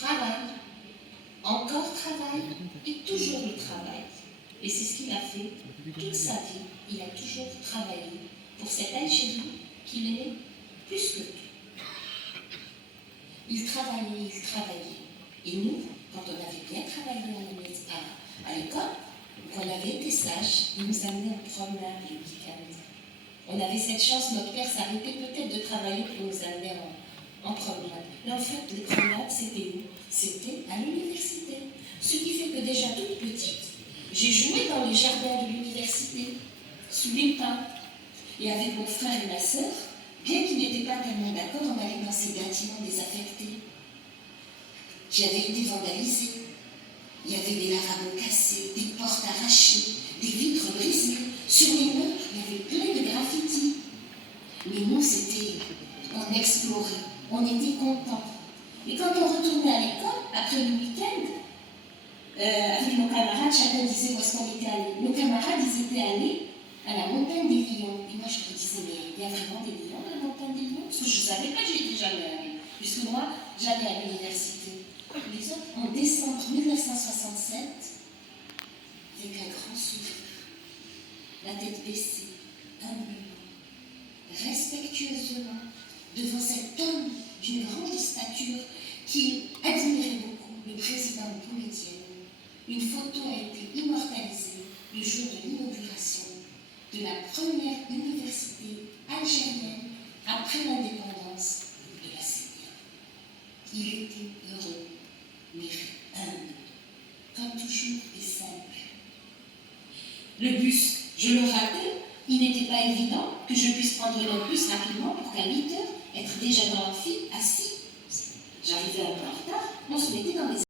travaille, encore travaille, et toujours il travaille. Et c'est ce qu'il a fait toute sa vie. Il a toujours travaillé pour cette Algérie qu'il aimait plus que tout. Il travaillait. Et nous, quand on avait bien travaillé à l'école, qu'on avait été sages, il nous amenait en promenade le week-end. On avait cette chance, notre père s'arrêtait peut-être de travailler pour nous amener en promenade. Mais en fait, les promenades, c'était où? C'était à l'université. Ce qui fait que déjà toute petite, j'ai joué dans les jardins de l'université, sous les pins. Et avec mon frère et ma sœur, bien qu'ils n'étaient pas tellement d'accord, on allait dans ces bâtiments désaffectés qui avaient été vandalisés. Il y avait des lavabos cassés, des portes arrachées, des vitres brisées. Sur les murs, il y avait plein de graffitis. Mais nous, on explorait, on était contents. Et quand on retournait à l'école, après le week-end, avec nos camarades, chacun disait où est-ce qu'on était allé. Nos camarades, ils étaient allés à la montagne des Lions. Et moi, je me disais, mais il y a vraiment des lions à la montagne des Lions? Parce que je ne savais pas, j'y étais jamais allée. Puisque moi, j'allais à l'université. Les autres, en décembre 1967, avec un grand sourire, la tête baissée, humblement, respectueusement, devant cet homme d'une grande stature qu'il admirait beaucoup, le président Boumedienne. Une photo a été immortalisée le jour de l'inauguration de la première université algérienne après l'indépendance de la Syrie. Il était heureux, mais humble, comme toujours et simple. Le bus, je le rappelle, il n'était pas évident que je puisse prendre le bus rapidement pour qu'à 8 heures, être déjà dans l'amphi, assis. J'arrivais un peu en retard, on se mettait dans les